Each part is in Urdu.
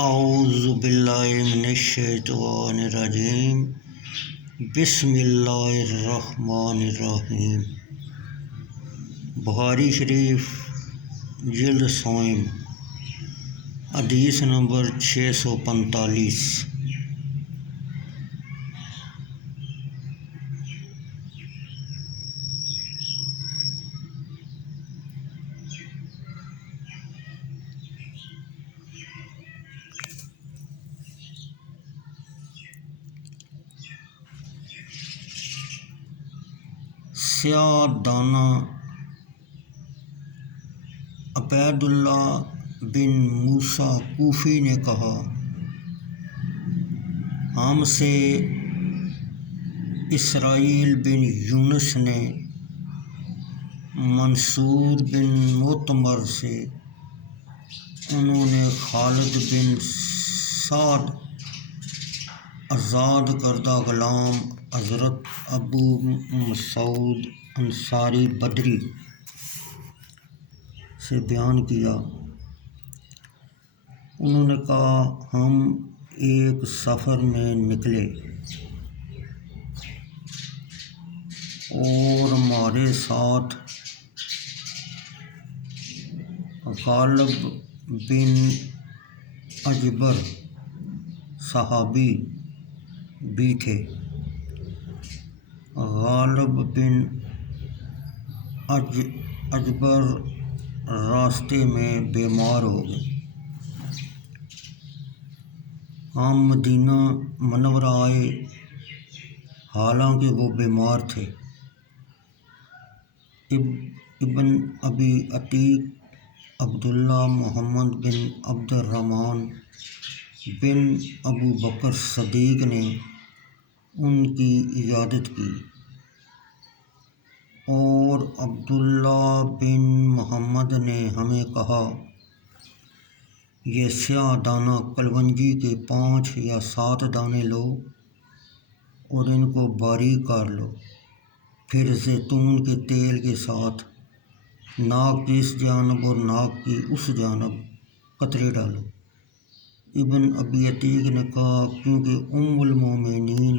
اعوذ باللہ من الشیطان الرجیم بسم اللہ الرحمن الرحیم۔ بخاری شریف جلد سوم حدیث نمبر 645۔ سیاہ دانہ عبید اللہ بن موسیٰ کوفی نے کہا، ہم سے اسرائیل بن یونس نے منصور بن معتمر سے، انہوں نے خالد بن سعد آزاد کردہ غلام حضرت ابو مسعود انصاری بدری سے بیان کیا۔ انہوں نے کہا، ہم ایک سفر میں نکلے اور ہمارے ساتھ غالب بن اجبر صحابی بھی تھے۔ غالب بن اجبر راستے میں بیمار ہو گئے۔ ہم مدینہ منورہ آئے، حالانکہ وہ بیمار تھے۔ ابن ابی عتیق عبداللہ محمد بن عبد الرحمن بن ابو بکر صدیق نے ان کی عیادت کی، اور عبداللہ بن محمد نے ہمیں کہا، یہ سیاہ دانہ کلونجی کے 5 یا 7 دانے لو اور ان کو باریک کر لو، پھر زیتون کے تیل کے ساتھ ناک کی اس جانب اور ناک کی اس جانب قطرے ڈالو۔ ابن ابی عتیق نے کہا، کیونکہ ام المومنین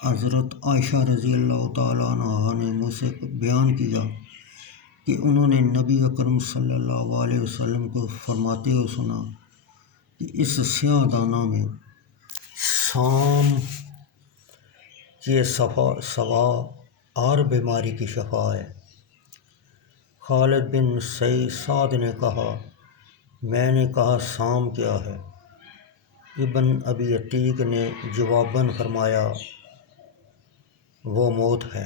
حضرت عائشہ رضی اللہ تعالیٰ عنہا نے مجھ سے بیان کیا کہ انہوں نے نبی اکرم صلی اللہ علیہ وسلم کو فرماتے ہوئے سنا کہ اس سیاہ دانہ میں سام کی سوا ہر بیماری کی شفا ہے۔ خالد بن سعد نے کہا، میں نے کہا، سام کیا ہے؟ ابن ابی عتیق نے جواباً فرمایا، وہ موت ہے۔